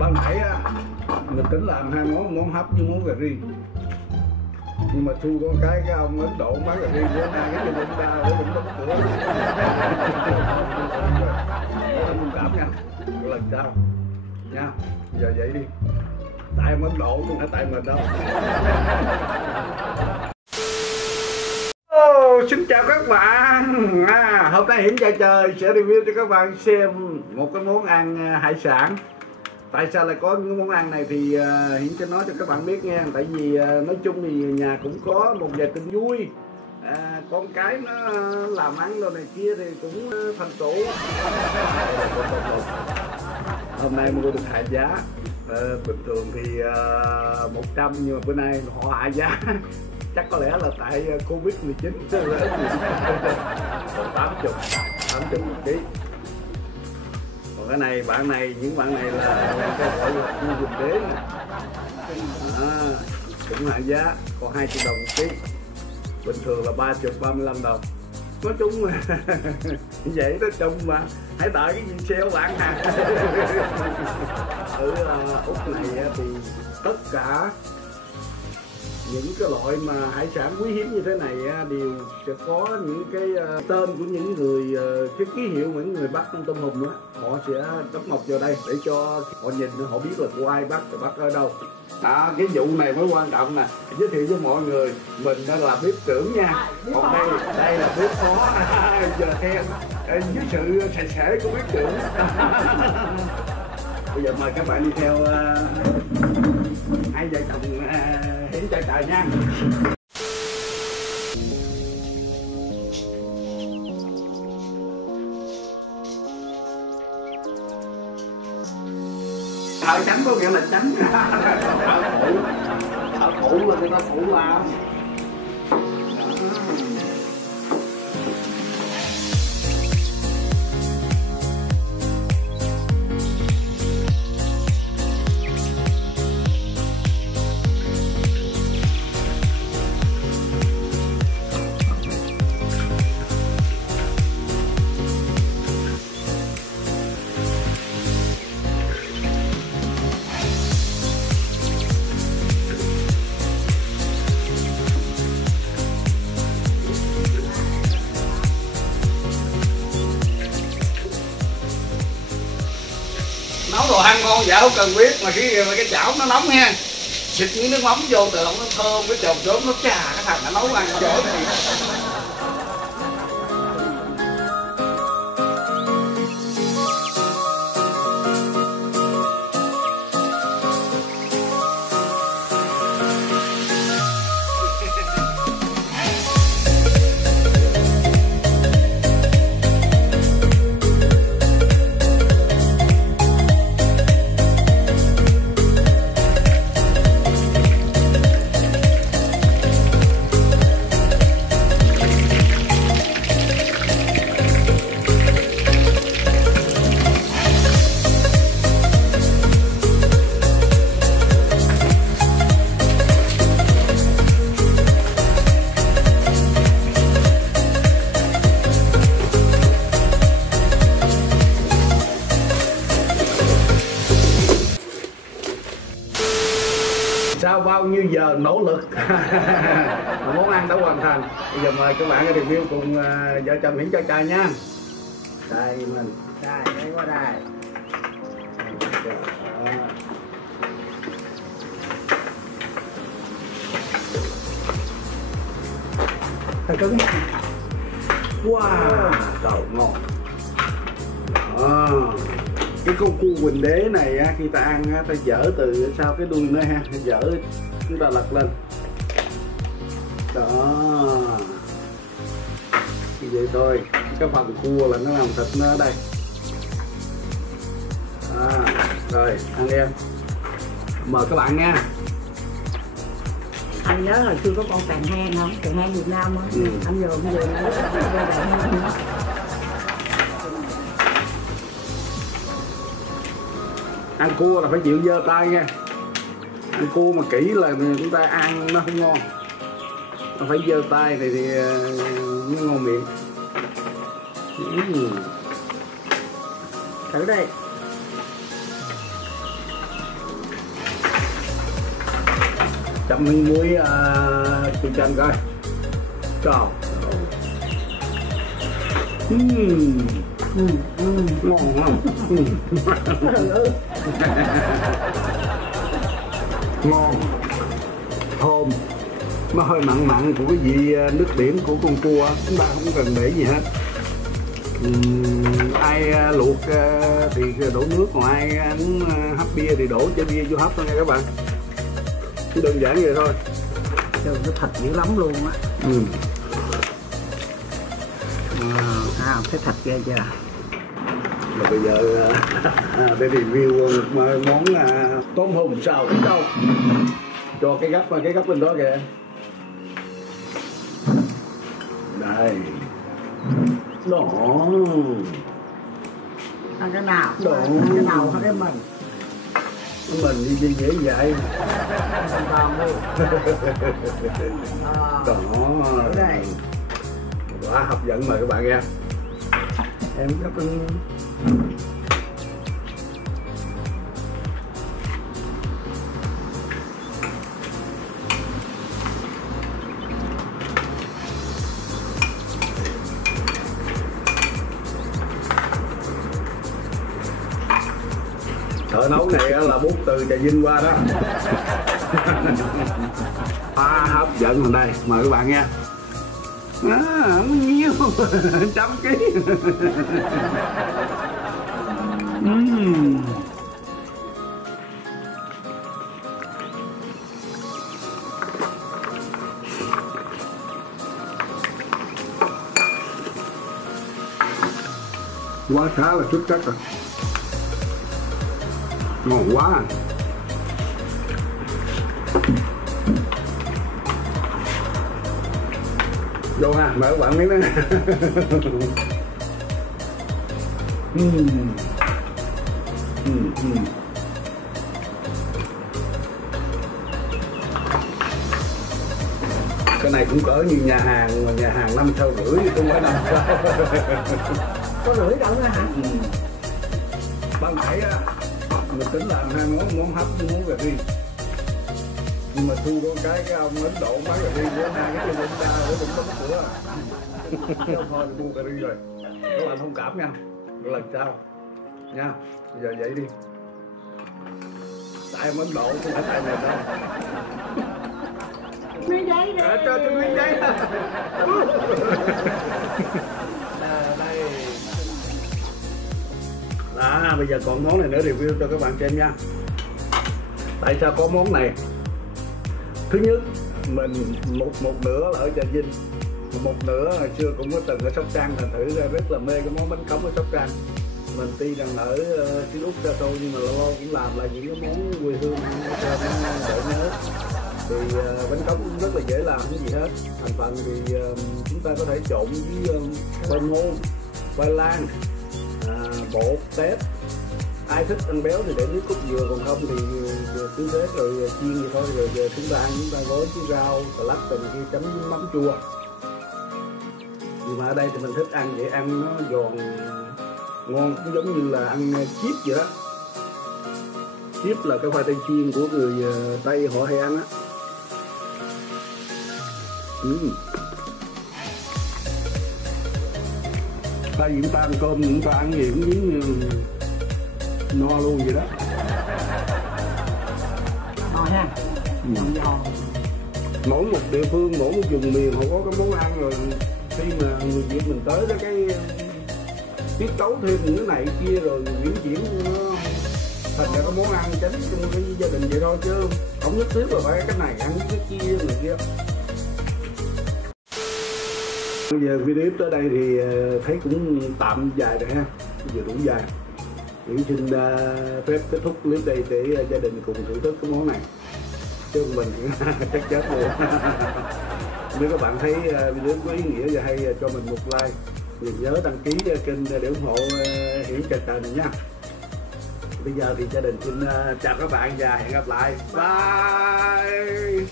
Ban nãy á mình tính làm hai món hấp với món cà ri, nhưng mà xui con cái ông Ấn Độ bán cà ri với hai cái bụng đau để mình đóng cửa. Thông cảm nha, lần sau nha. Giờ vậy đi, tại ông Ấn Độ chứ không phải tại mình đâu. Xin chào các bạn. Hôm nay Hiển Trai Trời sẽ review cho các bạn xem một cái món ăn hải sản. Tại sao lại có những món ăn này thì Hiển sẽ nói cho các bạn biết nha. Tại vì nói chung thì nhà cũng có một vài tin vui, con cái nó làm ăn rồi này kia thì cũng thành tựu. Hôm nay mua được hạ giá. Bình thường thì 100 nhưng mà bữa nay họ hạ giá. Chắc có lẽ là tại Covid-19 còn 80 một ký. Còn cái này, những bạn này là cái gọi là cua Quỳnh Đế nè, cũng hạ giá còn 20 đồng một ký, bình thường là 30-35 đồng. Nói chung vậy đó chung mà hãy đợi cái gì sale bạn ha. Ở Úc này thì tất cả những cái loại mà hải sản quý hiếm như thế này đều sẽ có những cái tên của những người, cái ký hiệu những người bắt con tôm hùm á, họ sẽ cắm mộc vào đây để cho họ nhìn, họ biết là của ai bắt, rồi bắt ở đâu. Cái vụ này mới quan trọng nè, giới thiệu với mọi người mình đã là bếp trưởng nha, còn đây là bếp phó. Giờ khen với sự sạch sẽ của bếp trưởng. Bây giờ mời các bạn đi theo hai vợ chồng Hiển Trai Trời nha. Thợ trắng có nghĩa là trắng. Thợ phụ là người ta phụ làm. Nấu đồ ăn ngon dạ không cần biết, mà cái chảo nó nóng nha, xịt những nước mắm vô từ nó thơm, cái chồn chớm nó trà, cái thằng đã nấu ăn giỏi thì. Sau bao nhiêu giờ nỗ lực món ăn đã hoàn thành. Bây giờ mời các bạn review cùng vợ chồng Hiển Trai Trời nha. Đây mình, đây qua đây. Thật cứng. Wow, trời ngon. Cái con cua Quỳnh Đế này á, khi ta ăn á, ta dở từ sau cái đuôi nó ha, dở chúng ta lật lên đó, như vậy thôi. Cái phần cua là nó làm thịt nó ở đây. Rồi ăn đi em, mời các bạn nha. Anh nhớ hồi xưa có con càng hen không? Càng hen Việt Nam á. Anh vừa ăn cua là phải chịu giơ tay nha. Ăn cua mà kỹ là chúng ta ăn nó không ngon, nó phải giơ tay thì nó ngon miệng. Thử đây. chấm miếng muối chua chanh coi. Trời. Ngon không? Ngon, thơm, nó hơi mặn mặn của cái vị nước biển của con cua, chúng ta không cần để gì hết. Ai luộc thì đổ nước, còn ai muốn hấp bia thì đổ chai bia vô hấp thôi nha các bạn. Chỉ đơn giản vậy thôi. Trời, cái thịt dữ lắm luôn á. Cái thịt ghê chưa? Và bây giờ để review một món tôm hùm xào Ấn Độ. Cho cái gấp bên đó kìa. Đây. Đó. Ăn cái nào? Đó. Cái nào hay cái mình? Mình đi dễ vậy. Còn đi. Đó. Đây. Quá hấp dẫn mời các bạn nghe. Em gấp bên. Thợ nấu này là bút từ Trà Vinh qua đó. Hấp dẫn mình đây, mời các bạn nha. Không nhiêu 100 kg. Quá khá là xuất sắc rồi, ngon quá. Vô ha, mời các bạn miếng đó. Cái này cũng cỡ như nhà hàng, mà nhà hàng 5 sao rưỡi không phải 5 sao. Có rưỡi đâu nữa hả? Ban nãy á mình tính làm hai món hấp với món cà ri, nhưng mà thu con cái ông Ấn Độ bán cà ri của hai cái trên ra để cũng có cửa. Thôi mua cà ri rồi. Các bạn thông cảm nha, lần sau nha. Bây giờ vậy đi, tại em Ấn Độ không phải tại mình đâu. Miếng giấy đi. Cho miếng giấy. Đây. Bây giờ còn món này nữa review cho các bạn xem nha. Tại sao có món này? Thứ nhất, mình một nửa là ở Trà Vinh, một nửa hồi xưa cũng có từng ở Sóc Trăng, thành thử ra rất là mê cái món bánh cống ở Sóc Trăng. Mình tuy rằng ở xứ Úc xa xôi nhưng mà lâu lâu cũng làm lại những cái món quê hương cho nó đỡ nhớ. Thì bánh cống cũng rất là dễ làm, cái gì hết. Thành phần thì chúng ta có thể trộn với khoai môn, khoai lang, bột, tép. Ai thích ăn béo thì để nước cốt dừa, còn không thì cứ thế rồi chiên vậy thôi. Rồi giờ chúng ta ăn, chúng ta gói với rau, xà lách rồi kia chấm với mắm chua. Nhưng mà ở đây thì mình thích ăn vậy, ăn nó giòn ngon, cũng giống như là ăn chip vậy đó. Chip là cái khoai tây chiên của người Tây họ hay ăn á. Tại vì chúng ta ăn cơm, chúng ta ăn gì cũng giống như no luôn vậy đó. Ngon ha. Giòn. Mỗi một địa phương, mỗi một vùng miền họ có cái món ăn, rồi khi mà người Việt mình tới đó cái tiết tấu thêm những cái này kia rồi biến chuyển nó thành ra có món ăn chánh trong cái gia đình vậy thôi, chứ không nhất thiết là phải cái này ăn cái kia người kia. Bây giờ video tới đây thì thấy cũng tạm dài rồi ha, bây giờ đủ dài. Chỉ xin phép kết thúc clip đây để gia đình cùng thưởng thức cái món này, chứ mình chắc chết luôn. Nếu các bạn thấy video có ý nghĩa và hay cho mình một like, đừng nhớ đăng ký kênh để ủng hộ Hiển Trà Trời này nha. Bây giờ thì gia đình xin chào các bạn và hẹn gặp lại. Bye.